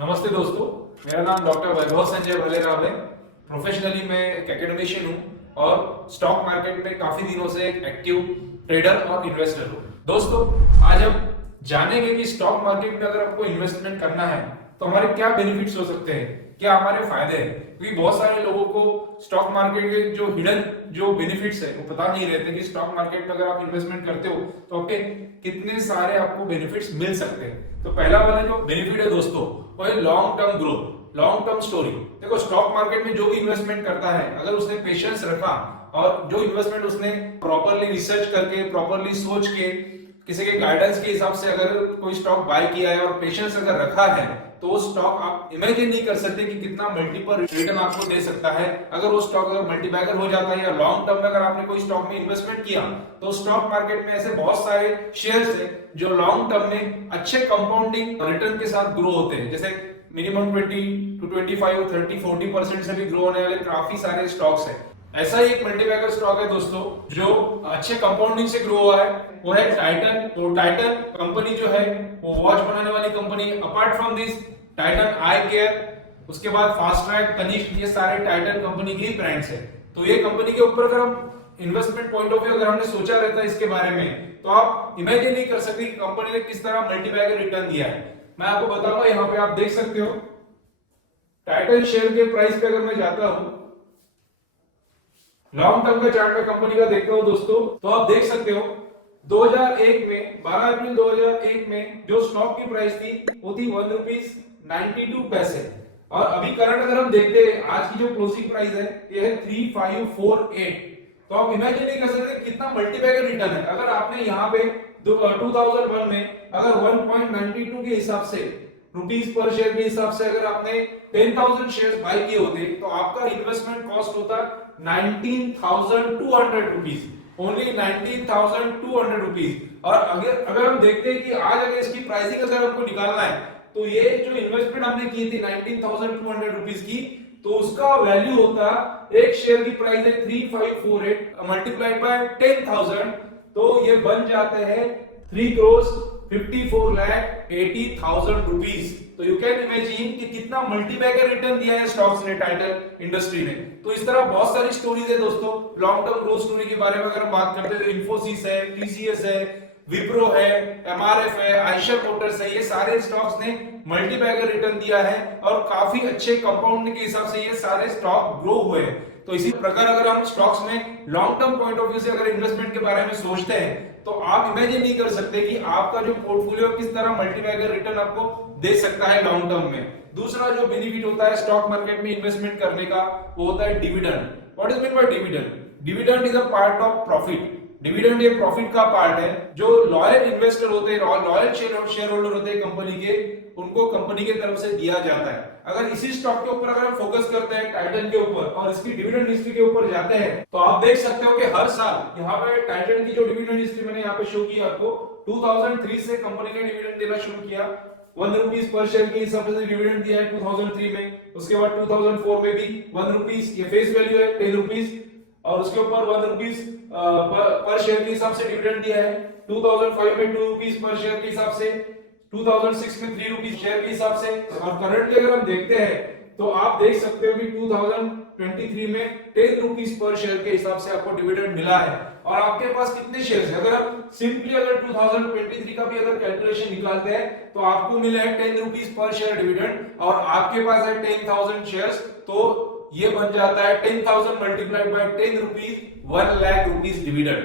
नमस्ते दोस्तों, मेरा नाम डॉक्टर वैभव संजय भालेराव है। प्रोफेशनली मैं एक एकेडमिशियन हूँ और स्टॉक मार्केट में काफी दिनों से एक एक्टिव ट्रेडर और इन्वेस्टर हूँ। दोस्तों, आज हम जानेंगे कि स्टॉक मार्केट में अगर आपको इन्वेस्टमेंट करना है तो हमारे क्या बेनिफिट्स हो सकते हैं, क्या हमारे फायदे हैं। क्योंकि बहुत सारे लोगों को स्टॉक मार्केट के जो हिडन जो बेनिफिट्स है वो पता नहीं रहते कि स्टॉक मार्केट में अगर आप इन्वेस्टमेंट करते हो तो आपके कितने सारे आपको बेनिफिट्स मिल सकते हैं। तो पहला वाला जो बेनिफिट है दोस्तों, वो है long term growth, long term story. देखो, स्टॉक मार्केट में जो भी इन्वेस्टमेंट करता है, अगर उसने पेशेंस रखा और जो इन्वेस्टमेंट उसने प्रॉपरली रिसर्च करके, प्रॉपरली सोच के, किसी के गाइडेंस के हिसाब से अगर कोई स्टॉक बाय किया है और पेशेंस अगर रखा है, तो वो स्टॉक आप इमेजिन नहीं कर सकते कि कितना मल्टीपल रिटर्न आपको दे सकता है। अगर वो स्टॉक अगर मल्टीबैगर हो जाता है या लॉन्ग टर्म में अगर आपने कोई स्टॉक में इन्वेस्टमेंट किया, तो स्टॉक मार्केट में ऐसे बहुत सारे शेयर्स हैं जो लॉन्ग टर्म में अच्छे कंपाउंडिंग रिटर्न के साथ ग्रो होते हैं। जैसे मिनिमम 20 to 25, 30, 40% से भी ग्रो होने वाले काफी सारे स्टॉक्स हैं। ऐसा ही एक मल्टीबैगर स्टॉक है दोस्तों जो अच्छे कंपाउंडिंग से ग्रो हुआ है, वो है टाइटन। तो टाइटन कंपनी जो है वो वॉच बनाने वाली company. Apart from this Titan I care, उसके बाद फास्ट ट्रैक, तनिष्क, ये सारे टाइटन कंपनी की ब्रांड्स है। तो ये कंपनी के ऊपर अगर हम इन्वेस्टमेंट पॉइंट ऑफ व्यू अगर हमने सोचा रहता है इसके बारे में, तो आप इमेजिन नहीं कर सकते कि कंपनी ने किस तरह मल्टीबैगर रिटर्न दिया है। मैं आपको बताऊंगा, यहाँ पे आप देख सकते हो टाइटन शेयर के प्राइस पे अगर मैं जाता हूं, लॉन्ग टर्म का चार्ट में कंपनी का देखता हूं दोस्तों, तो आप देख सकते हो 2001 में 12 अप्रैल 2001 में जो स्टॉक की प्राइस थी वो थी ₹1.92। और अभी करंट अगर हम देखते हैं, आज की जो क्लोजिंग प्राइस है ये है 3548। तो आप इमेजिन नहीं कर सकते कितना मल्टीबैगर रिटर्न है। अगर आपने यहाँ पे 2001 में अगर 1.92 के हिसाब से रुपीस पर शेयर के हिसाब से अगर आपने 10,000 शेयर्स बाय किए होते, तो आपका इन्वेस्टमेंट कॉस्ट होता 19,200 रुपीस, ओनली 19,200 रुपीस। और अगर हम देखते हैं कि आज अगर इसकी प्राइसिंग अगर हमको निकालना है, तो ये जो इन्वेस्टमेंट हमने की थी 19,200 रुपीस की, तो उसका वैल्यू होता, एक शेयर की प्राइस है 3548 मल्टीप्लाइड बाय 10,000, तो ये बन जाते हैं 3,54,80,000 रुपीस। तो यू कैन इमेजिन कि कितना मल्टीबैगर रिटर्न दिया है स्टॉक्स ने, टाइटन इंडस्ट्री ने। तो इस तरह बहुत सारी स्टोरीज है दोस्तों लॉन्ग टर्म ग्रोथ स्टोरी के बारे में। अगर हम बात करते हैं तो इन्फोसिस है, टीसीएस है, विप्रो है, एमआरएफ है, आयशर मोटर्स है, ये सारे स्टॉक्स ने मल्टीबैगर रिटर्न दिया है और काफी अच्छे कंपाउंड के हिसाब से ये सारे स्टॉक ग्रो हुए हैं। तो इसी प्रकार अगर हम स्टॉक्स में long term point of view से अगर इन्वेस्टमेंट के बारे में सोचते हैं, तो आप इमेजिन नहीं कर सकते कि आपका जो पोर्टफोलियो किस तरह मल्टीबैगर रिटर्न आपको दे सकता है लॉन्ग टर्म में। दूसरा जो बेनिफिट होता है स्टॉक मार्केट में इन्वेस्टमेंट करने का, वो होता है dividend. What is mean by dividend? Dividend is a part of profit. Dividend ये प्रॉफिट का पार्ट है। जो लॉयल इन्वेस्टर होते हैं, लॉयल शेयर होल्डर होते हैं कंपनी के, उनको कंपनी की तरफ से दिया जाता है। अगर इसी स्टॉक के ऊपर अगर हम फोकस करते हैं टाइटन के ऊपर और इसकी डिविडेंड हिस्ट्री के ऊपर जाते हैं, तो आप देख सकते हो कि हर साल यहाँ पे टाइटन की जो डिविडेंड हिस्ट्री मैंने यहाँ पे शो की आपको, 2003 से कंपनी ने डिविडेंड देना शुरू किया। 1 रुपीस पर शेयर के हिसाब से डिविडेंड दिया है 2003 में। उसके बाद 2004 में भी 1 रुपीस, ये फेस वैल्यू है 10 रुपीस, और उसके ऊपर 1 रुपीस पर शेयर के हिसाब से डिविडेंड दिया है। 2005 में 2 रुपीस पर शेयर के हिसाब से, 2006 में 3 रुपीस शेयर के हिसाब से, और करंटली अगर हम देखते हैं तो आप देख सकते हो कि 2023 में 10 रुपीस पर शेयर के हिसाब से आपको डिविडेंड मिला है। और आपके पास कितने शेयर्स हैं? अगर हम सिंपली अगर 2023 का भी अगर कैलकुलेशन निकालते हैं, तो आपको मिला है 10 रुपीस पर शेयर डिविडेंड, और आपके पास है 10,000 शेयर्स, तो ये बन जाता है 10,000 multiplied by 10 rupees, 1 lakh rupees dividend.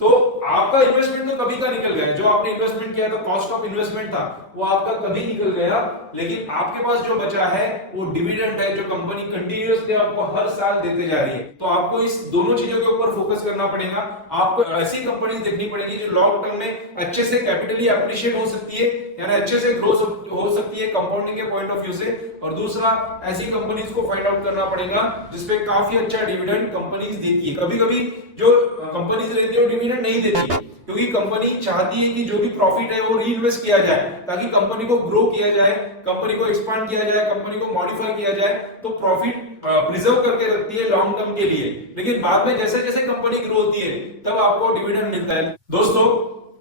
तो आपका इन्वेस्टमेंट तो कभी का निकल गया, जो आपने इन्वेस्टमेंट किया था, कॉस्ट ऑफ इन्वेस्टमेंट था, वो आपका कभी निकल गया। लेकिन आपके पास जो बचा है वो डिविडेंड है, जो कंपनी कंटिन्यूअसली आपको हर साल देते जा रही है। तो आपको इस दोनों चीजों के ऊपर फोकस करना पड़ेगा। आपको ऐसी कंपनी देखनी पड़ेगी जो लॉन्ग टर्म में अच्छे से कैपिटली एप्रिशिएट हो सकती है, यानी अच्छे से ग्रो हो सकती है कंपाउंडिंग के पॉइंट ऑफ व्यू से। और दूसरा, ऐसी कंपनीज को फाइंड आउट करना पड़ेगा जिसपे काफी अच्छा डिविडेंड कंपनीज देती है। कभी कभी जो कंपनीज रहती है वो डिविडेंड नहीं देती है, क्योंकि कंपनी चाहती है कि जो भी प्रॉफिट है वो रीइन्वेस्ट किया जाए, ताकि कंपनी को ग्रो किया जाए, कंपनी को एक्सपांड किया जाए, कंपनी को मॉडिफाई किया जाए। तो प्रॉफिट प्रिजर्व करके रखती है लॉन्ग टर्म के लिए। लेकिन बाद में जैसे जैसे कंपनी ग्रो होती है, तब आपको डिविडेंड मिलता है। दोस्तों,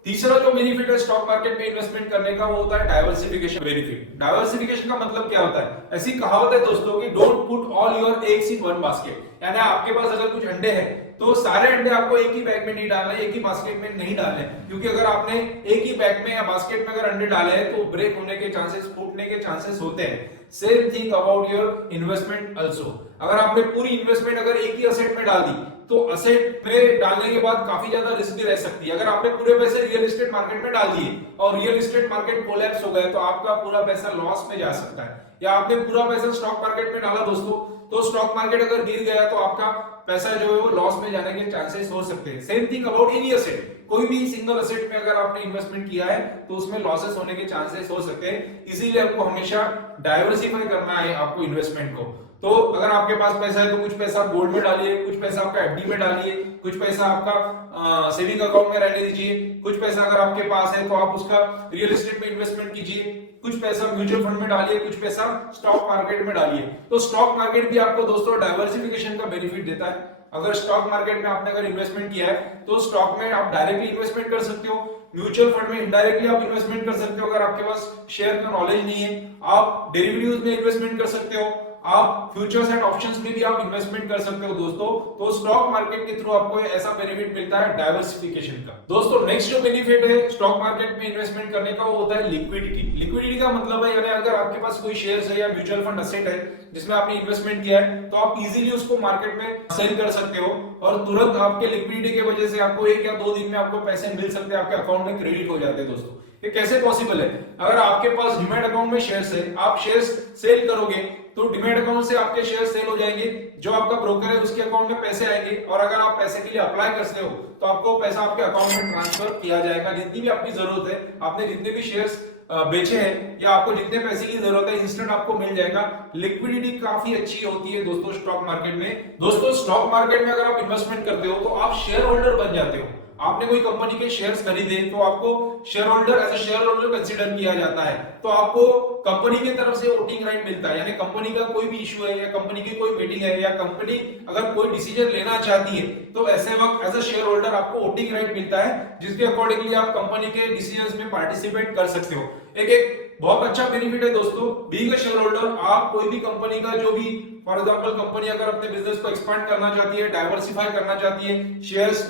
तीसरा जो बेनिफिट है स्टॉक मार्केट में इन्वेस्टमेंट करने का, वो होता है डाइवर्सिफिकेशन बेनिफिट। डाइवर्सिफिकेशन का मतलब क्या होता है? ऐसी कहावत है दोस्तों कि don't put all your eggs in one basket, यानी आपके पास अगर कुछ अंडे हैं तो सारे अंडे आपको एक ही बैग में नहीं डालना है, एक ही बास्केट में नहीं डालने, क्योंकि अगर आपने एक ही बैग में या बास्केट में अगर अंडे डाले हैं तो ब्रेक होने के चांसेस, फूटने के चांसेस होते हैं। Same thing about your investment also. अगर आपने पूरी इन्वेस्टमेंट अगर एक ही असेट में डाल दी तो असेट में डालने के बाद काफी ज्यादा रिस्क भी रह सकती है। अगर आपने पूरे पैसे रियल एस्टेट मार्केट में डाल दिए और रियल एस्टेट मार्केट कोलैप्स हो गए तो आपका पूरा पैसा लॉस में जा सकता है। या आपने पूरा पैसा स्टॉक मार्केट में डाला दोस्तों, तो स्टॉक मार्केट अगर गिर गया तो आपका पैसा जो है वो लॉस में जाने के चांसेस हो सकते हैं। Same thing about any asset, कोई भी सिंगल असेट में अगर आपने इन्वेस्टमेंट किया है तो उसमें लॉसेस होने के चांसेस हो सकते हैं। इसीलिए आपको हमेशा डाइवर्सिफाई करना है आपको इन्वेस्टमेंट को। तो अगर आपके पास पैसा है तो कुछ पैसा गोल्ड में डालिए, कुछ पैसा आपका एफडी में डालिए, कुछ पैसा आपका सेविंग अकाउंट में रहने दीजिए, कुछ पैसा अगर आपके पास है तो आप उसका रियल एस्टेट में इन्वेस्टमेंट कीजिए, कुछ पैसा म्यूचुअल फंड में डालिए, कुछ पैसा स्टॉक मार्केट में डालिए। तो स्टॉक मार्केट भी आपको दोस्तों डाइवर्सिफिकेशन का बेनिफिट देता है। अगर स्टॉक मार्केट में आपने अगर इन्वेस्टमेंट किया है तो स्टॉक में आप डायरेक्टली इन्वेस्टमेंट कर सकते हो, म्यूचुअल फंड में इनडायरेक्टली आप इन्वेस्टमेंट कर सकते हो। अगर आपके पास शेयर का नॉलेज नहीं है, आप डेरिवेटिव्स में इन्वेस्टमेंट कर सकते हो, आप फ्यूचर्स एंड ऑप्शंस में भी आप इन्वेस्टमेंट कर सकते हो दोस्तों। तो स्टॉक मार्केट के थ्रू आपको ऐसा बेनिफिट मिलता है डाइवर्सिफिकेशन का। दोस्तों नेक्स्ट जो बेनिफिट है स्टॉक मार्केट में इन्वेस्टमेंट करने का, वो होता है लिक्विडिटी। लिक्विडिटी का मतलब है, यानी अगर आपके पास कोई शेयर्स है या म्यूचुअल फंड असेट है जिसमें आपने इन्वेस्टमेंट किया है तो आप इजीली उसको मार्केट में सेल कर सकते हो और तुरंत आपके लिक्विडिटी की वजह से आपको 1 या 2 दिन में आपको पैसे मिल सकते हैं, आपके अकाउंट में क्रेडिट हो जाते हैं दोस्तों। ये कैसे पॉसिबल है? अगर आपके पास डीमैट अकाउंट में शेयर्स है, आप शेयर्स सेल करोगे तो डीमैट अकाउंट से आपके शेयर सेल हो जाएंगे, जो आपका ब्रोकर है उसके अकाउंट में पैसे आएंगे और अगर आप पैसे के लिए अप्लाई करते हो तो आपको पैसा आपके अकाउंट में ट्रांसफर किया जाएगा। जितनी भी आपकी जरूरत है, आपने जितने भी शेयर्स बेचे हैं या आपको जितने पैसे की जरूरत है, इंस्टेंट आपको मिल जाएगा। लिक्विडिटी काफी अच्छी होती है दोस्तों स्टॉक मार्केट में। दोस्तों स्टॉक मार्केट में अगर आप इन्वेस्टमेंट करते हो तो आप शेयर होल्डर बन जाते हो। आपने कोई कंपनी के शेयर्स खरीदे तो आपको shareholder as a shareholder consider किया जाता है, तो आपको कंपनी की तरफ से वोटिंग राइट मिलता है। यानी कंपनी का कोई भी इशू है या कंपनी की कोई मीटिंग है या कंपनी अगर कोई डिसीजन लेना चाहती है तो ऐसे वक्त एज ए शेयर होल्डर आपको वोटिंग राइट मिलता है, जिसके अकॉर्डिंगली आप कंपनी के डिसीजंस में पार्टिसिपेट कर सकते हो। एक बहुत अच्छा बेनिफिट है दोस्तों बीइंग अ शेयर होल्डर। आप कोई भी कंपनी का जो भी, फॉर एग्जांपल कंपनी अगर अपने बिजनेस को एक्सपांड करना चाहती है, डाइवर्सिफाई करना चाहती है, शेयर्स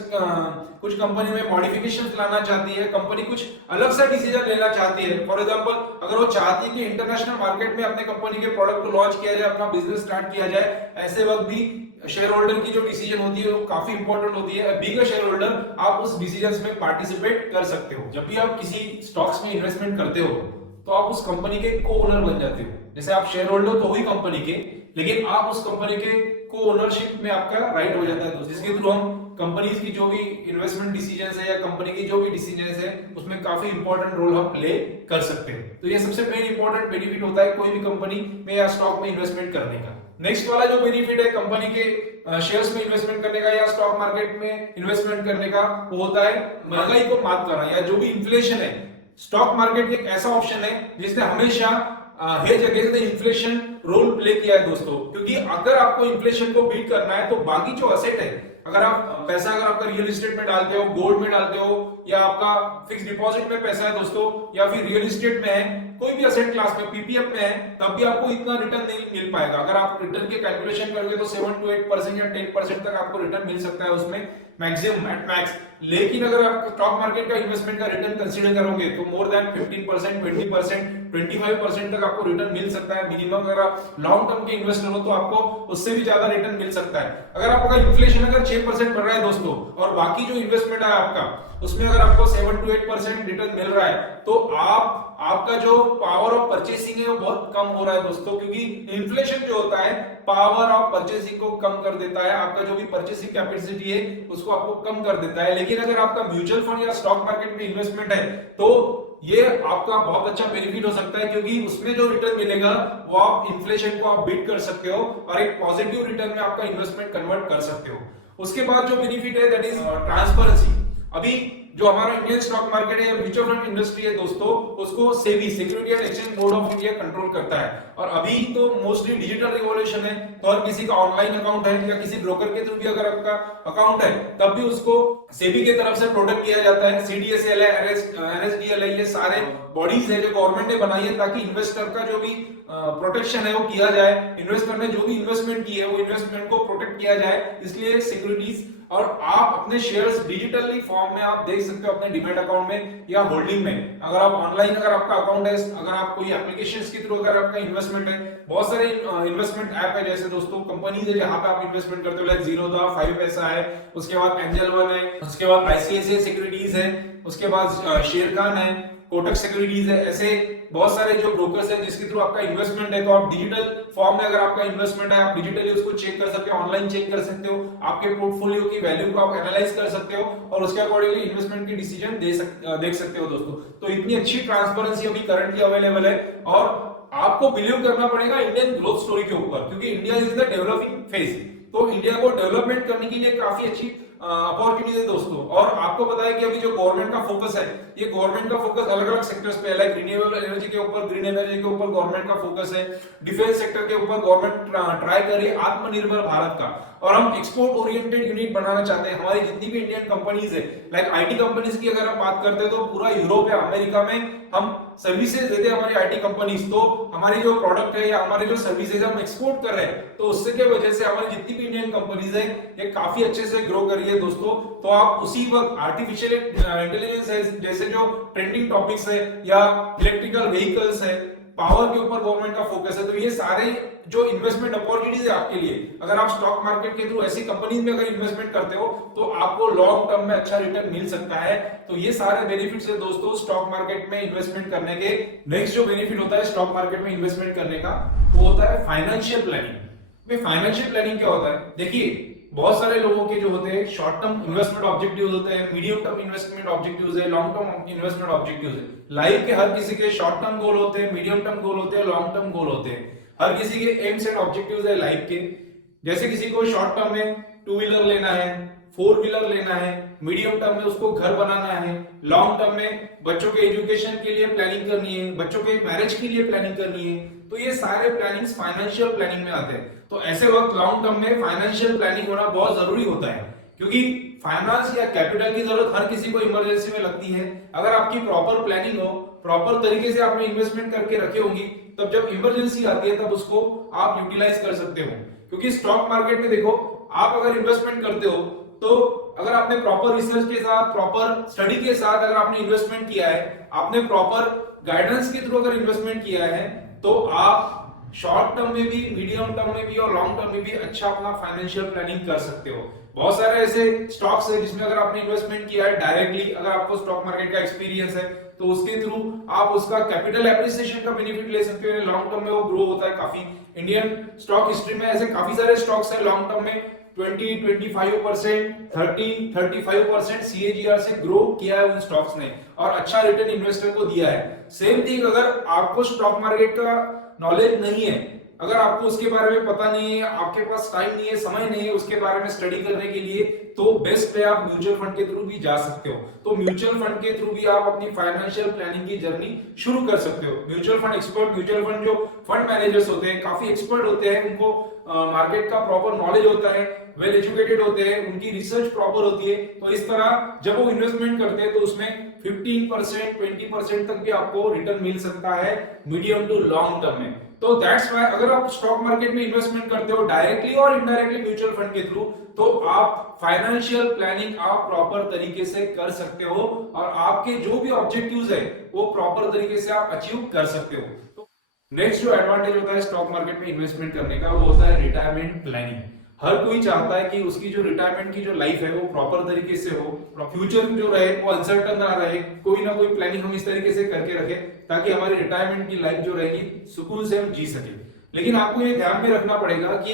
कुछ कंपनी में मॉडिफिकेशंस लाना चाहती है, कंपनी कुछ अलग सा डिसीजन लेना चाहती है, फॉर एग्जांपल अगर वो चाहती है कि इंटरनेशनल मार्केट में अपने कंपनी के प्रोडक्ट को लॉन्च किया जाए, अपना बिजनेस स्टार्ट किया जाए, ऐसे वक्त भी शेयर होल्डर की जो डिसीजन होती है वो काफी इंपॉर्टेंट होती है। बीइंग अ शेयर होल्डर आप उस डिसीजंस में पार्टिसिपेट कर सकते हो। जब भी आप किसी स्टॉक्स में इन्वेस्टमेंट करते हो तो आप उस कंपनी के को ओनर बन जाते हो। जैसे आप शेयर होल्डर तो हुई कंपनी के, लेकिन आप उस कंपनी के को ओनरशिप में आपका राइट हो जाता है, जिसके थ्रू हम कंपनीज की जो भी इन्वेस्टमेंट डिसीजंस है या कंपनी की जो भी डिसीजंस है उसमें काफी इंपॉर्टेंट रोल हम प्ले कर सकते हैं। तो ये सबसे मेन इंपॉर्टेंट बेनिफिट होता है कोई भी कंपनी में या स्टॉक में इन्वेस्टमेंट करने का। नेक्स्ट वाला जो बेनिफिट है कंपनी के शेयर्स में इन्वेस्टमेंट करने का या स्टॉक मार्केट में इन्वेस्टमेंट करने का, वो होता है महंगाई को मात करना या जो भी इन्फ्लेशन है। स्टॉक मार्केट एक ऐसा ऑप्शन है जिसने हमेशा hedge against the inflation role play किया है दोस्तों, क्योंकि अगर आपको इन्फ्लेशन को बीट करना है तो बाकी जो असेट है, अगर आप पैसा अगर आपका रियल एस्टेट में डालते हो, गोल्ड में डालते हो या आपका फिक्स डिपॉजिट में पैसा है दोस्तों, या फिर रियल एस्टेट में है, कोई भी असेट क्लास में पीपीएफ में है, तब भी आपको इतना रिटर्न नहीं मिल पाएगा। अगर आप रिटर्न के कैलकुलेशन करोगे तो 7 to 8% या 10% तक आपको रिटर्न मिल सकता है उसमें मैक्सिमम एट मैक्स। लेकिन अगर आप स्टॉक मार्केट का इन्वेस्टमेंट का रिटर्न कंसीडर करोगे तो मोर देन 15%, 20%, 25% तक आपको रिटर्न मिल सकता है मिनिमम। अगर आप लॉन्ग टर्म के इन्वेस्टर हो तो आपको उससे भी ज्यादा रिटर्न मिल सकता है। अगर आपका इन्फ्लेशन अगर 6% बढ़ रहा है दोस्तों और बाकी जो इन्वेस्टमेंट है आपका उसमें अगर आपको 7 to 8% रिटर्न मिल रहा है तो आपका जो पावर ऑफ परचेसिंग है वो बहुत कम हो रहा है दोस्तों, क्योंकि इन्फ्लेशन जो होता है पावर ऑफ परचेसिंग को कम कर देता है, आपका जो भी परचेसिंग कैपेसिटी है उसको आपको कम कर देता है। लेकिन अगर आपका म्यूचुअल फंड या स्टॉक मार्केट में इन्वेस्टमेंट है तो ये आपका बहुत अच्छा बेनिफिट हो सकता है, क्योंकि उसमें जो रिटर्न मिलेगा वो आप इन्फ्लेशन को आप बीट कर सकते हो और एक पॉजिटिव रिटर्न में आपका इन्वेस्टमेंट कन्वर्ट कर सकते हो। उसके बाद जो बेनिफिट है दैट इज ट्रांसपेरेंसी। अभी जो हमारा इंडियन स्टॉक मार्केट है या म्यूचुअल फंड इंडस्ट्री है दोस्तों, उसको SEBI security and exchange board of India control करता है। और अभी तो मोस्टली डिजिटल रिवॉल्यूशन है, तो हर किसी का ऑनलाइन अकाउंट है या किसी ब्रोकर के थ्रू भी अगर आपका अकाउंट है तब भी उसको सेबी की तरफ से प्रोटेक्ट किया जाता है। सीडीएसएल है, एनएसडीएल है, ये सारे बॉडीज है जो गवर्नमेंट ने बनाई है ताकि इन्वेस्टर का जो भी प्रोटेक्शन है वो किया जाए, इन्वेस्टर ने जो भी इन्वेस्टमेंट की है वो इन्वेस्टमेंट को प्रोटेक्ट किया जाए, इसलिए सिक्योरिटीज। और आप अपने शेयर्स डिजिटली फॉर्म में आप देख सकते हो अपने डीमैट अकाउंट में या होल्डिंग में। अगर आप ऑनलाइन अगर आपका अकाउंट है, अगर आप कोई एप्लीकेशंस के थ्रू अगर आपका इन्वेस्टमेंट है, बहुत सारे इन्वेस्टमेंट ऐप है जैसे दोस्तों कंपनीज है जहां पे आप इन्वेस्टमेंट करते हो, लाइक जीरोधा, 5 पैसा है, उसके बाद एंजल वन है, उसके बाद आईसीआईसीआई सिक्योरिटीज है, उसके बाद शेरखान है, कोटक सिक्योरिटीज है। ऐसे बहुत सारे जो ब्रोकर्स हैं जिसके थ्रू आपका इन्वेस्टमेंट है, तो आप डिजिटल फॉर्म में अगर आपका इन्वेस्टमेंट है आप डिजिटली उसको चेक कर सकते हो, ऑनलाइन चेक कर सकते हो, आपके पोर्टफोलियो की वैल्यू को आप एनालाइज कर सकते हो और उसके अकॉर्डिंगली इन्वेस्टमेंट की डिसीजन देख सकते हो दोस्तों। तो इतनी अच्छी ट्रांसपेरेंसी अभी करंटली अवेलेबल है और आपको बिलीव करना पड़ेगा इंडियन ग्रोथ स्टोरी के ऊपर, क्योंकि India is in the developing phase. तो इंडिया को डेवलपमेंट करने के लिए काफी अच्छी अपॉर्चुनिटी है दोस्तों। और आपको पता है कि अभी जो गवर्नमेंट का फोकस है, ये गवर्नमेंट का फोकस अलग अलग सेक्टर्स पे है, लाइक रिन्यूएबल एनर्जी के ऊपर, ग्रीन एनर्जी के ऊपर गवर्नमेंट का फोकस है, डिफेंस सेक्टर के ऊपर गवर्नमेंट ट्राई कर रही है आत्मनिर्भर भारत का, और हम एक्सपोर्ट ओरिएंटेड यूनिट बनाना चाहते हैं। हमारी जितनी भी इंडियन कंपनीज है, लाइक आईटी कंपनीज की अगर हम बात करते हैं तो पूरा यूरोप या अमेरिका में हम सर्विसेज देते हैं हमारी आईटी कंपनीज, तो हमारी जो प्रोडक्ट है या हमारे जो सर्विसेज हम एक्सपोर्ट कर रहे हैं, तो उससे क्या वजह से हमारी जितनी भी इंडियन कंपनीज है ये काफी अच्छे से ग्रो कर रही है दोस्तों। तो आप उसी वक्त आर्टिफिशियल इंटेलिजेंस जैसे जो ट्रेंडिंग टॉपिक्स है या इलेक्ट्रिकल व्हीकल्स है, पावर के ऊपर गवर्नमेंट का फोकस है, तो ये सारे जो इन्वेस्टमेंट अपॉर्चुनिटीज है आपके लिए, अगर आप स्टॉक मार्केट के थ्रू ऐसी कंपनीज में अगर इन्वेस्टमेंट करते हो तो आपको लॉन्ग टर्म में अच्छा रिटर्न मिल सकता है। तो ये सारे बेनिफिट्स है दोस्तों स्टॉक मार्केट में इन्वेस्टमेंट करने के। नेक्स्ट जो बेनिफिट होता है स्टॉक मार्केट में इन्वेस्टमेंट करने का, वो होता है फाइनेंशियल प्लानिंग। फाइनेंशियल प्लानिंग क्या होता है, देखिए बहुत सारे लोगों के जो होते हैं शॉर्ट टर्म इन्वेस्टमेंट ऑब्जेक्टिव्स होते हैं, मीडियम टर्म इन्वेस्टमेंट ऑब्जेक्टिव्स है, लॉन्ग टर्म इन्वेस्टमेंट ऑब्जेक्टिव्स है। लाइफ के हर किसी के शॉर्ट टर्म गोल होते हैं, मीडियम टर्म गोल होते हैं, लॉन्ग टर्म गोल होते हैं। हर किसी के एम्स एंड ऑब्जेक्टिव्स है लाइफ के। जैसे किसी को शॉर्ट टर्म में 2 व्हीलर लेना है, 4 व्हीलर लेना है, मीडियम टर्म में उसको घर बनाना है, लॉन्ग टर्म में बच्चों के एजुकेशन के लिए प्लानिंग करनी है, बच्चों के मैरिज के लिए प्लानिंग करनी है। तो ये सारे प्लानिंग्स फाइनेंशियल प्लानिंग में आते हैं। तो ऐसे वक्त लॉन्ग टर्म में फाइनेंशियल प्लानिंग होना बहुत जरूरी होता है, क्योंकि फाइनेंस या कैपिटल की जरूरत हर किसी को इमरजेंसी में लगती है। अगर आपकी प्रॉपर प्लानिंग हो, प्रॉपर तरीके से आपने इन्वेस्टमेंट करके रखे होंगी, तब जब इमरजेंसी आती है तब उसको आप यूटिलाइज कर सकते हो। क्योंकि स्टॉक मार्केट में देखो, आप अगर इन्वेस्टमेंट करते हो तो अगर आपने प्रॉपर रिसर्च के साथ, प्रॉपर स्टडी के साथ अगर आपने इन्वेस्टमेंट किया है, आपने प्रॉपर गाइडेंस के थ्रू अगर इन्वेस्टमेंट किया है, तो आप शॉर्ट टर्म में भी, मीडियम टर्म में भी और लॉन्ग टर्म में भी अच्छा अपना फाइनेंशियल प्लानिंग कर सकते हो। बहुत सारे ऐसे स्टॉक्स है जिसमें अगर आपने इन्वेस्टमेंट किया है डायरेक्टली, अगर आपको स्टॉक मार्केट का एक्सपीरियंस है, तो उसके थ्रू आप उसका कैपिटल एप्रिसिएशन का बेनिफिट ले सकते हो। लॉन्ग टर्म में वो ग्रो होता है काफी। इंडियन स्टॉक हिस्ट्री में ऐसे काफी सारे स्टॉक्स है लॉन्ग टर्म में 20-25%, 30-35% सीएजीआर से ग्रो किया है उन स्टॉक्स ने और अच्छा रिटर्न इन्वेस्टर को दिया है। सेम थिंग अगर आपको स्टॉक मार्केट का नॉलेज नहीं है, अगर आपको उसके बारे में पता नहीं है, आपके पास टाइम नहीं है, समय नहीं है उसके बारे में स्टडी करने के लिए, तो बेस्ट है आप म्यूचुअल फंड के थ्रू भी जा सकते हो। तो म्यूचुअल फंड के थ्रू भी आप अपनी फाइनेंशियल प्लानिंग की जर्नी शुरू कर सकते हो। Mutual fund expert, mutual fund जो फंड मैनेजर्स होते हैं काफी एक्सपर्ट होते हैं, उनको मार्केट का प्रॉपर नॉलेज होता है, वेल एजुकेटेड होते हैं, उनकी रिसर्च प्रॉपर होती है। तो इस तरह जब वो इन्वेस्टमेंट करते हैं तो उसमें 15%, 20% तक भी आपको रिटर्न मिल सकता है मीडियम टू लॉन्ग टर्म में। तो दैट्स व्हाई अगर आप स्टॉक मार्केट में इन्वेस्टमेंट करते हो डायरेक्टली और इनडायरेक्टली म्यूचुअल फंड के थ्रू, तो आप फाइनेंशियल प्लानिंग आप प्रॉपर तरीके से कर सकते हो और आपके जो भी ऑब्जेक्टिव्स है वो प्रॉपर तरीके से आप अचीव कर सकते हो। नेक्स्ट जो एडवांटेज होता है स्टॉक मार्केट में इन्वेस्टमेंट करने का, वो होता है रिटायरमेंट प्लानिंग। हर कोई चाहता है कि उसकी जो रिटायरमेंट की जो लाइफ है वो प्रॉपर तरीके से हो, फ्यूचर जो रहे वो अनसर्टन ना रहे, कोई ना कोई प्लानिंग हम इस तरीके से करके रखें ताकि हमारी रिटायरमेंट की लाइफ जो रहेगी सुकून से हम जी सके। लेकिन आपको ये ध्यान में रखना पड़ेगा कि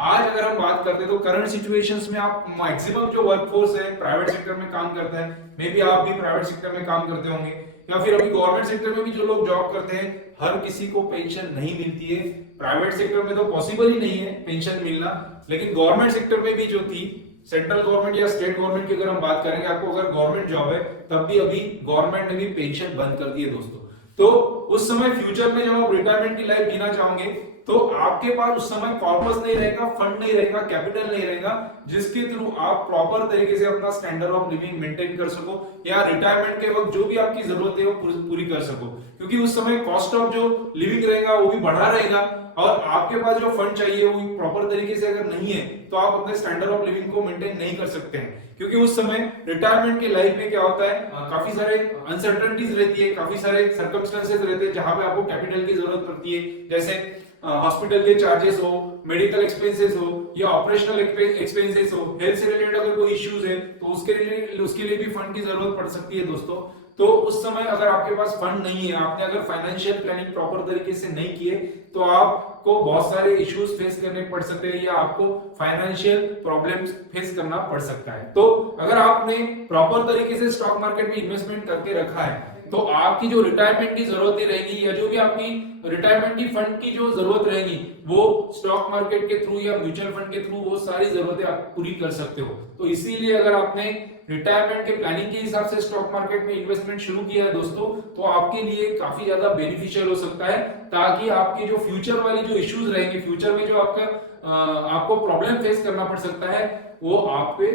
आज अगर हम बात करते हैं तो करंट सिचुएशंस में आप मैक्सिमम जो वर्कफोर्स है प्राइवेट सेक्टर में काम करता है, मे बी आप भी प्राइवेट सेक्टर में काम करते होंगे या फिर अभी गवर्नमेंट सेक्टर में भी जो लोग जॉब करते हैं, हर किसी को पेंशन नहीं मिलती है। प्राइवेट सेक्टर में तो पॉसिबल ही नहीं है पेंशन मिलना, लेकिन गवर्नमेंट सेक्टर में भी जो थी सेंट्रल गवर्नमेंट या स्टेट गवर्नमेंट की अगर हम बात करेंगे, आपको अगर गवर्नमेंट जॉब है तब भी अभी गवर्नमेंट ने भी पेंशन बंद कर दी है दोस्तों। तो उस समय फ्यूचर में जब आप रिटायरमेंट की लाइफ जीना चाहोगे तो आपके पास उस समय कॉर्पस नहीं रहेगा, फंड नहीं रहेगा, कैपिटल नहीं रहेगा, जिसके थ्रू आप प्रॉपर तरीके से अपना स्टैंडर्ड ऑफ लिविंग मेंटेन कर सको या रिटायरमेंट के वक्त जो भी आपकी जरूरत है वो पूरी कर सको। क्योंकि उस समय कॉस्ट ऑफ जो लिविंग रहेगा वो भी बढ़ा रहेगा और आपके पास जो फंड चाहिए वो प्रॉपर तरीके से अगर नहीं है तो आप अपने स्टैंडर्ड ऑफ लिविंग को मेंटेन नहीं कर सकते हैं। क्योंकि उस समय रिटायरमेंट की लाइफ में क्या होता है, काफी सारे अनसर्टेनिटीज रहती है, काफी सारे सर्कमस्टेंसेस रहते हैं जहां पे आपको कैपिटल की जरूरत पड़ती है, जैसे हॉस्पिटल के चार्जेस हो, मेडिकल एक्सपेंसेस हो या ऑपरेशनल एक्सपेंसेस हो, हेल्थ से रिलेटेड अगर कोई इश्यूज है तो उसके लिए भी फंड की जरूरत पड़ सकती है दोस्तों। तो उस समय अगर आपके पास फंड नहीं है, आपने अगर फाइनेंशियल प्लानिंग प्रॉपर तरीके से नहीं किए तो आपको बहुत सारे इश्यूज फेस करने पड़ सकते हैं या आपको फाइनेंशियल प्रॉब्लम्स फेस करना पड़ सकता है। तो अगर आपने प्रॉपर तरीके से स्टॉक मार्केट में इन्वेस्टमेंट करके रखा है तो आपकी जो रिटायरमेंट की जरूरतें रहेगी या जो भी आपकी रिटायरमेंट की फंड की जो जरूरत रहेगी वो स्टॉक मार्केट के थ्रू या म्यूचुअल फंड के थ्रू वो सारी जरूरतें आप पूरी कर सकते हो। तो इसीलिए अगर आपने रिटायरमेंट के प्लानिंग के हिसाब से स्टॉक मार्केट में इन्वेस्टमेंट शुरू किया है दोस्तों तो आपके लिए काफी ज्यादा बेनिफिशियल हो सकता है, ताकि आपकी जो फ्यूचर वाली जो इश्यूज रहेंगे, फ्यूचर में जो आपको प्रॉब्लम फेस करना पड़ सकता है वो आप पे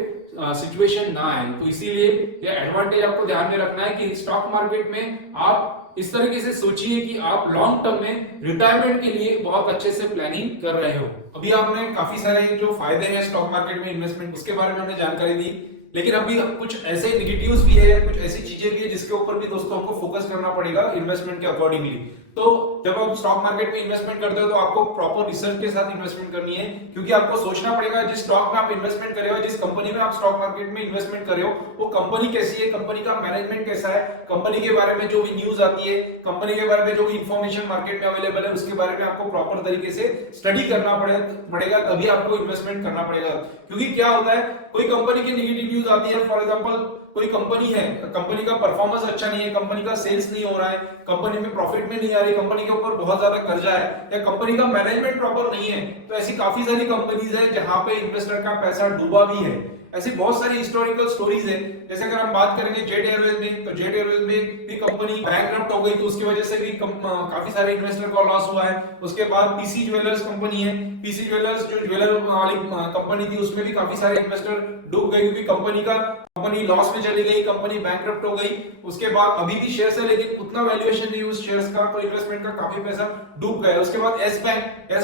सिचुएशन ना आए। तो इसीलिए ये एडवांटेज आपको ध्यान में रखना है कि स्टॉक मार्केट में आप इस तरीके से सोचिए कि आप लॉन्ग टर्म में रिटायरमेंट के लिए बहुत अच्छे से प्लानिंग कर रहे हो। अभी आपने काफी सारे जो फायदे हैं स्टॉक मार्केट में इन्वेस्टमेंट उसके बारे में हमने जानकारी दी, लेकिन अभी कुछ ऐसे नेगेटिव्स भी है, कुछ ऐसी चीजें भी है जिसके ऊपर भी दोस्तों हमको फोकस करना पड़ेगा इन्वेस्टमेंट के अकॉर्डिंगली। तो जब आप स्टॉक मार्केट में इन्वेस्टमेंट करते हो तो आपको प्रॉपर रिसर्च के साथ इन्वेस्टमेंट करनी है, क्योंकि आपको सोचना पड़ेगा जिस स्टॉक में आप इन्वेस्टमेंट कर रहे हो, जिस कंपनी में आप स्टॉक मार्केट में इन्वेस्टमेंट कर रहे हो वो कंपनी कैसी है, कंपनी का मैनेजमेंट कैसा है, कंपनी के बारे में जो भी न्यूज आती है, कंपनी के बारे में जो भी इंफॉर्मेशन मार्केट में अवेलेबल है उसके बारे में आपको प्रॉपर तरीके से स्टडी करना पड़ेगा, तभी आपको इन्वेस्टमेंट करना पड़ेगा। क्योंकि क्या होता है, कोई कंपनी की नेगेटिव न्यूज आती है, फॉर एग्जांपल कोई कंपनी है, कंपनी का परफॉर्मेंस अच्छा नहीं है, कंपनी का सेल्स नहीं हो रहा है, कंपनी में प्रॉफिट में नहीं आ रही, कंपनी के ऊपर बहुत ज्यादा कर्जा है या कंपनी का मैनेजमेंट प्रॉपर नहीं है, तो ऐसी काफी सारी कंपनीज है जहां पे इन्वेस्टर का पैसा डूबा भी है। ऐसी बहुत सारी हिस्टोरिकल स्टोरीज है। जैसे अगर हम बात करेंगे जेट एयरवेज में, तो जेट एयरवेज में भी कंपनी बैंकरप्ट हो गई तो उसकी वजह से भी काफी सारे इन्वेस्टर को लॉस हुआ है। उसके बाद पीसी ज्वेलर्स कंपनी है, पीसी ज्वेलर्स जो ज्वेलर वाली कंपनी थी उसमें भी काफी सारे इन्वेस्टर डूब गए क्योंकि कंपनी लॉस में चली गई, कंपनी बैंकरप्ट हो गई। उसके बाद अभी भी शेयर्स है लेकिन उतना वैल्यूएशन नहीं उस शेयर्स का, तो इन्वेस्टमेंट का काफी पैसा डूब गया। उसके बाद एस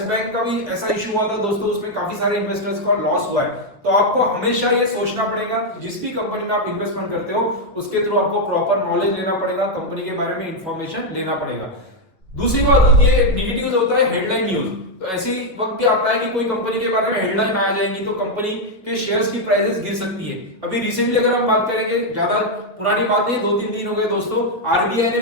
बैंक का भी ऐसा इशू हुआ था दोस्तों, उसमें काफी सारे इन्वेस्टर्स का लॉस हुआ है। तो आपको हमेशा ये सोचना पड़ेगा जिस भी कंपनी में आप इन्वेस्टमेंट करते हो उसके थ्रू आपको प्रॉपर नॉलेज लेना पड़ेगा, कंपनी के बारे में इंफॉर्मेशन लेना पड़ेगा। दूसरी बात ये नेगेटिव होता है हेडलाइन न्यूज। तो ऐसी वक्त क्या आता है कि कोई कंपनी के बारे में हेडलाइन आ जाएंगी तो कंपनी के शेयर्स की प्राइसेस गिर सकती है। अभी रिसेंटली अगर हम बात करेंगे, ज्यादा पुरानी बात नहीं, 2-3 दिन हो गए दोस्तों, आरबीआई ने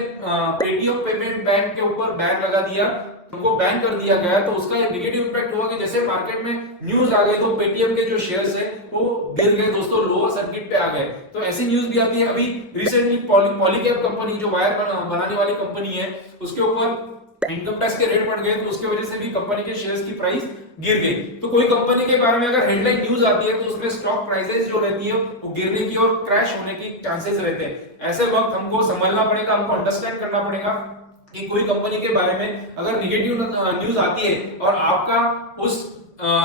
पेटीएम पेमेंट बैंक के ऊपर बैन लगा दिया, उनको बैन कर दिया गया। तो उसका नेगेटिव इंपैक्ट हुआ कि जैसे मार्केट में न्यूज आ गई तो पेटीएम के जो शेयर्स है वो गिर गए दोस्तों, लोअर सर्किट पे आ गए। तो ऐसी न्यूज भी आती है। अभी रिसेंटली पॉलीकैब कंपनी जो वायर बनाने वाली कंपनी है उसके ऊपर इनकम टैक्स के रेट बढ़ गए तो उसके वजह से भी कंपनी के शेयर्स की प्राइस गिर गई। तो कोई कंपनी के बारे में अगर हेडलाइन न्यूज आती है तो उसमें स्टॉक प्राइसेस जो रहती है वो गिरने की और क्रैश होने की चांसेस रहते हैं। ऐसे वक्त हमको समझना पड़ेगा, हमको अंडरस्टैंड करना पड़ेगा कि कोई कंपनी के बारे में अगर नेगेटिव न्यूज आती है और आपका उस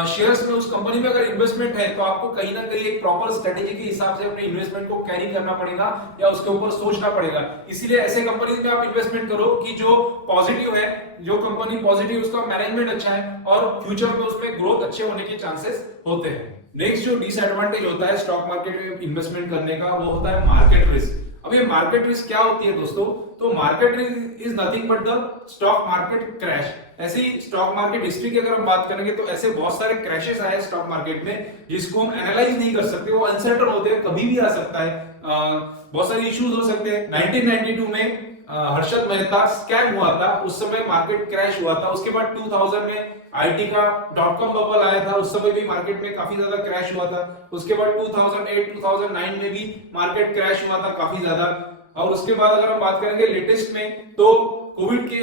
शेयर्स में उस कंपनी में अगर इन्वेस्टमेंट है तो आपको कहीं ना कहीं एक प्रॉपर स्ट्रेटेजी के हिसाब से अपने इन्वेस्टमेंट को कैरी करना पड़ेगा या उसके ऊपर सोचना पड़ेगा। इसीलिए ऐसे कंपनीज में आप इन्वेस्टमेंट करो कि जो पॉजिटिव है, जो कंपनी पॉजिटिव, उसका मैनेजमेंट अच्छा है और फ्यूचर में उसमें ग्रोथ अच्छे होने के चांसेस होते हैं। नेक्स्ट जो डिसएडवांटेज होता है स्टॉक मार्केट में इन्वेस्टमेंट करने का वो होता है मार्केट रिस्क। अब ये मार्केट रिस्क क्या होती है दोस्तों? तो market risk is nothing but the stock market crash. ऐसी स्टॉक मार्केट हिस्ट्री की अगर हम बात करेंगे तो ऐसे बहुत सारे क्रैशेस आए स्टॉक मार्केट में जिसको हम एनालाइज नहीं कर सकते, वो अनसर्टेन होते हैं, कभी भी आ सकता है, बहुत सारे इश्यूज हो सकते हैं। 1992 में हर्षद मेहता स्कैम हुआ था, उस समय मार्केट क्रैश हुआ था। उसके बाद 2000 में आईटी का .com बबल आया था, उस समय भी मार्केट में काफी ज्यादा क्रैश हुआ था। उसके बाद 2008-2009 में भी मार्केट क्रैश हुआ था काफी ज्यादा। और उसके बाद अगर हम बात करेंगे लेटेस्ट में तो कोविड के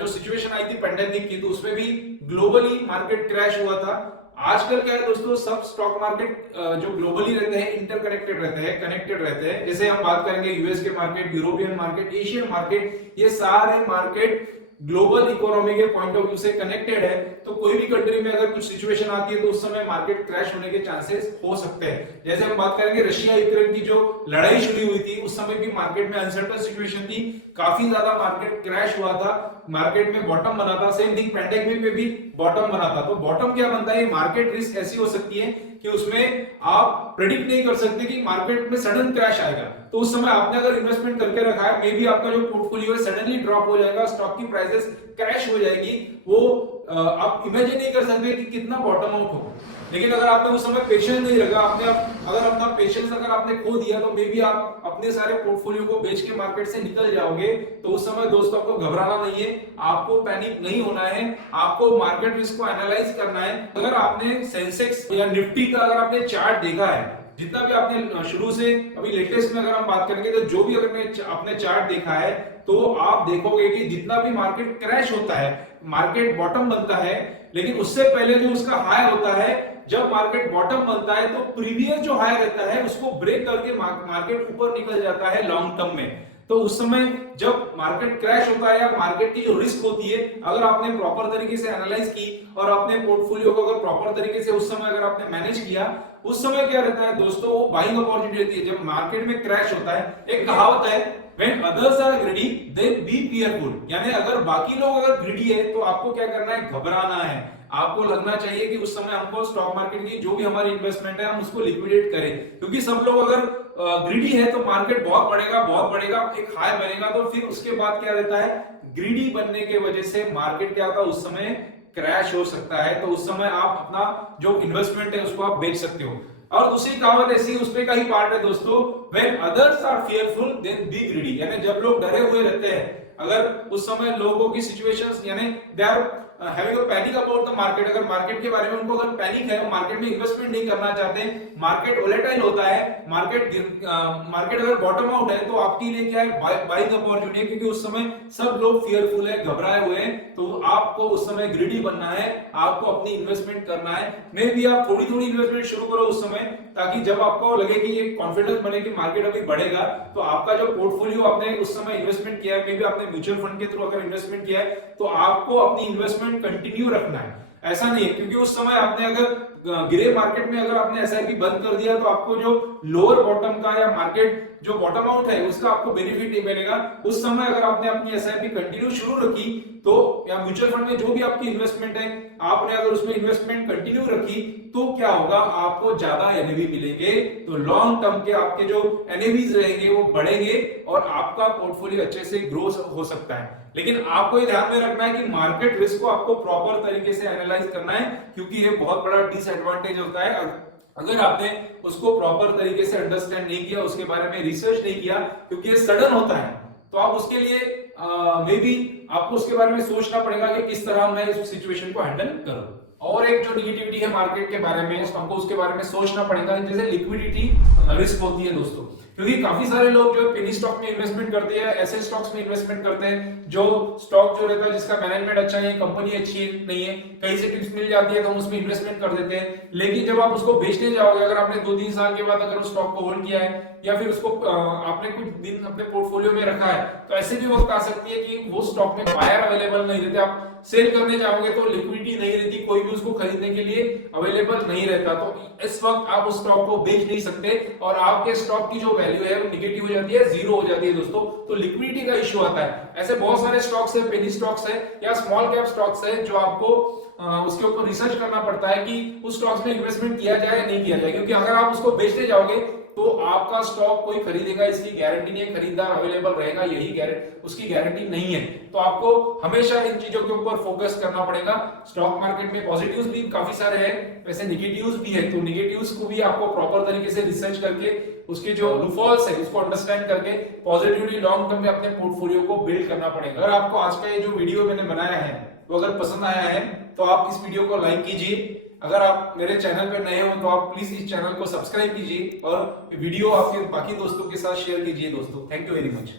जो सिचुएशन आई थी पेंडेमिक की, तो उसमें भी ग्लोबली मार्केट क्रैश हुआ था। आजकल क्या है दोस्तों, सब स्टॉक मार्केट जो ग्लोबली रहते हैं इंटरकनेक्टेड रहते हैं, कनेक्टेड रहते हैं। जैसे हम बात करेंगे यूएस के market, European market, Asian market, ये सारे मार्केट ग्लोबल इकोनॉमी के पॉइंट ऑफ व्यू से कनेक्टेड है। तो कोई भी कंट्री में अगर कुछ सिचुएशन आती है तो उस समय मार्केट क्रैश होने के चांसेस हो सकते हैं। जैसे हम बात करेंगे रशिया यूक्रेन की जो लड़ाई शुरू हुई थी, उस समय भी मार्केट में अनसर्टन सिचुएशन थी, काफी ज्यादा मार्केट क्रैश हुआ था, मार्केट में बॉटम बना था। सेम थिंग पैंडेमिक में भी बॉटम बना था। तो बॉटम क्या बनता है, मार्केट रिस्क ऐसी हो सकती है कि उसमें आप प्रेडिक्ट नहीं कर सकते कि मार्केट में सडन क्रैश आएगा। तो उस समय आपने अगर इन्वेस्टमेंट करके रखा है, मे बी आपका जो पोर्टफोलियो है सडनली ड्रॉप हो जाएगा, स्टॉक की प्राइसेस क्रैश हो जाएगी, वो आप इमेजिन नहीं कर सकते कि कितना बॉटम आउट हो। लेकिन अगर आपने उस समय पेशेंस नहीं रखा, आपने अगर अपना पेशेंस अगर आपने खो दिया, तो मे बी आप अपने सारे पोर्टफोलियो को बेच के मार्केट से निकल जाओगे। तो उस समय दोस्तों आपको घबराना नहीं है, आपको पैनिक नहीं होना है, आपको मार्केट रिस्क को एनालाइज करना है। अगर आपने सेंसेक्स या निफ्टी का अगर आपने चार्ट देखा है, जितना भी आपने शुरू से अभी लेटेस्ट में अगर हम बात करेंगे, तो जो भी अगर आपने चार्ट देखा है, तो आप देखोगे कि जितना भी मार्केट क्रैश होता है, मार्केट बॉटम बनता है, लेकिन उससे पहले जो उसका हाई होता है, जब मार्केट बॉटम बनता है तो प्रीवियस जो हाई रहता है उसको ब्रेक करके मार्केट ऊपर निकल जाता है लॉन्ग टर्म में। तो उस समय जब मार्केट क्रैश होता है या मार्केट की जो रिस्क होती है, अगर आपने प्रॉपर तरीके से एनालाइज की और अपने पोर्टफोलियो को अगर प्रॉपर तरीके से उस समय अगर आपने मैनेज किया, उस समय क्या रहता है दोस्तों, वो बाइंग अपॉर्चुनिटी रहती है। जब मार्केट में क्रैश होता है, एक कहावत है, when others are greedy then be fearful, यानी अगर बाकी लोग अगर ग्रीडी है तो आपको क्या करना है, घबराना है। आपको लगना चाहिए कि उस समय हमको स्टॉक मार्केट की जो भी हमारी इन्वेस्टमेंट है हम उसको लिक्विडेट करें, क्योंकि सब लोग अगर ग्रीडी है तो मार्केट बहुत बढ़ेगा, एक हाई बनेगा, तो फिर उसके बाद क्या रहता है, ग्रीडी बनने के वजह से मार्केट क्या होता है, उस समय क्रैश हो सकता है। तो उस समय आप अपना जो इन्वेस्टमेंट है उसको आप बेच सकते हो। और दूसरी कहावत ऐसी, उसपे का ही पार्ट है दोस्तों, when others are fearful then be greedy, यानी जब लोग डरे हुए रहते हैं, अगर उस समय लोगों की सिचुएशंस यानी they are having a panic about the market, अगर मार्केट के बारे में उनको अगर पैनिक है, मार्केट में इन्वेस्टमेंट नहीं करना चाहते, मार्केट वोलेटाइल होता है, मार्केट अगर बॉटम आउट है, तो आपके लिए क्या है, बाइंग अपॉर्चुनिटी है, क्योंकि उस समय सब लोग फियरफुल है, घबराए हुए हैं। तो आपको उस समय ग्रीडी बनना है, आपको अपनी इन्वेस्टमेंट करना है। मे भी आप थोड़ी थोड़ी इन्वेस्टमेंट शुरू करो उस समय, ताकि जब आपको लगे कि ये कॉन्फिडेंस बने कि मार्केट अभी बढ़ेगा, तो आपका जो पोर्टफोलियो आपने उस समय इन्वेस्टमेंट किया है, मे भी आपने म्यूचुअल फंड के थ्रू अगर इन्वेस्टमेंट किया है, तो आपको अपनी इन्वेस्टमेंट कंटिन्यू रखना है। ऐसा नहीं है क्योंकि उस समय आपने अगर गिरे मार्केट में अगर आपने एसआईपी बंद कर दिया, तो आपको जो लोअर बॉटम का या मार्केट जो बॉटम आउट है उसका आपको बेनिफिट नहीं मिलेगा। उस समय अगर आपने अपनी एसआईपी कंटिन्यू शुरू रखी, तो या म्यूचुअल फंड में जो भी आपकी इन्वेस्टमेंट है, आपने अगर उसमें इन्वेस्टमेंट कंटिन्यू रखी, तो क्या होगा, आपको ज्यादा एनएवी मिलेंगे। तो लॉन्ग टर्म के आपके जो एनएवीज रहेंगे वो बढ़ेंगे और आपका पोर्टफोलियो अच्छे से ग्रो हो सकता है। लेकिन आपको ये ध्यान में रखना है कि मार्केट रिस्क को आपको प्रॉपर तरीके से एनालाइज करना है, क्योंकि ये बहुत बड़ा डिसएडवांटेज होता है अगर आपने उसको प्रॉपर तरीके से अंडरस्टैंड नहीं किया, उसके बारे में रिसर्च नहीं किया, क्योंकि ये सडन होता है। तो आप उसके लिए मे बी आपको उसके बारे में सोचना पड़ेगा कि किस तरह मैं इस सिचुएशन को हैंडल करूं। और एक जो निगेटिविटी है मार्केट के बारे में, हमको उसके बारे में सोचना पड़ेगा, जैसे लिक्विडिटी रिस्क होती है दोस्तों, क्योंकि काफी सारे लोग जो पेनी स्टॉक में इन्वेस्टमेंट करते हैं, ऐसे स्टॉक्स में इन्वेस्टमेंट करते हैं जो स्टॉक जो रहता है जिसका मैनेजमेंट अच्छा है, कंपनी अच्छी नहीं है, कहीं से टिप्स मिल जाती है तो हम उसमें इन्वेस्टमेंट कर देते हैं। लेकिन जब आप उसको बेचने जाओगे, अगर आपने 2-3 साल के बाद अगर उस स्टॉक को होल्ड किया है या फिर उसको आपने कुछ दिन अपने पोर्टफोलियो में रखा है, तो ऐसे भी वक्त आ सकती है कि वो स्टॉक में बायर अवेलेबल नहीं रहते, आप सेल करने जाओगे तो लिक्विडिटी नहीं रहती, कोई भी उसको खरीदने के लिए अवेलेबल नहीं रहता। तो इस वक्त आप उस स्टॉक को बेच नहीं सकते और आपके स्टॉक की जो वैल्यू है वो निगेटिव हो जाती है, जीरो हो जाती है दोस्तों। तो लिक्विडिटी का इश्यू आता है। ऐसे बहुत सारे स्टॉक्स है, पेनी स्टॉक्स है या स्मॉल कैप स्टॉक्स है, जो आपको उसके ऊपर रिसर्च करना पड़ता है कि उस स्टॉक्स में इन्वेस्टमेंट किया जाए या नहीं किया जाए, क्योंकि अगर आप उसको बेचने जाओगे तो आपका स्टॉक कोई खरीदेगा इसकी गारंटी नहीं है, खरीदार अवेलेबल रहेगा यही उसकी गारंटी नहीं है। तो आपको हमेशा इन चीजों के ऊपर फोकस करना पड़ेगा। स्टॉक मार्केट में पॉजिटिव्स भी काफी सारे हैं, वैसे नेगेटिव्स भी है, तो नेगेटिव्स को भी आपको प्रॉपर तरीके से रिसर्च करके उसके जो लूपहोल्स है उसको अंडरस्टैंड करके पॉजिटिवली लॉन्ग टर्म में अपने पोर्टफोलियो को बिल्ड करना पड़ेगा। अगर आपको आज का ये जो वीडियो मैंने बनाया है तो अगर पसंद आया है तो आप इस वीडियो को लाइक कीजिए। अगर आप मेरे चैनल पे नए हो तो आप प्लीज इस चैनल को सब्सक्राइब कीजिए और वीडियो आपके बाकी दोस्तों के साथ शेयर कीजिए दोस्तों। Thank you very much.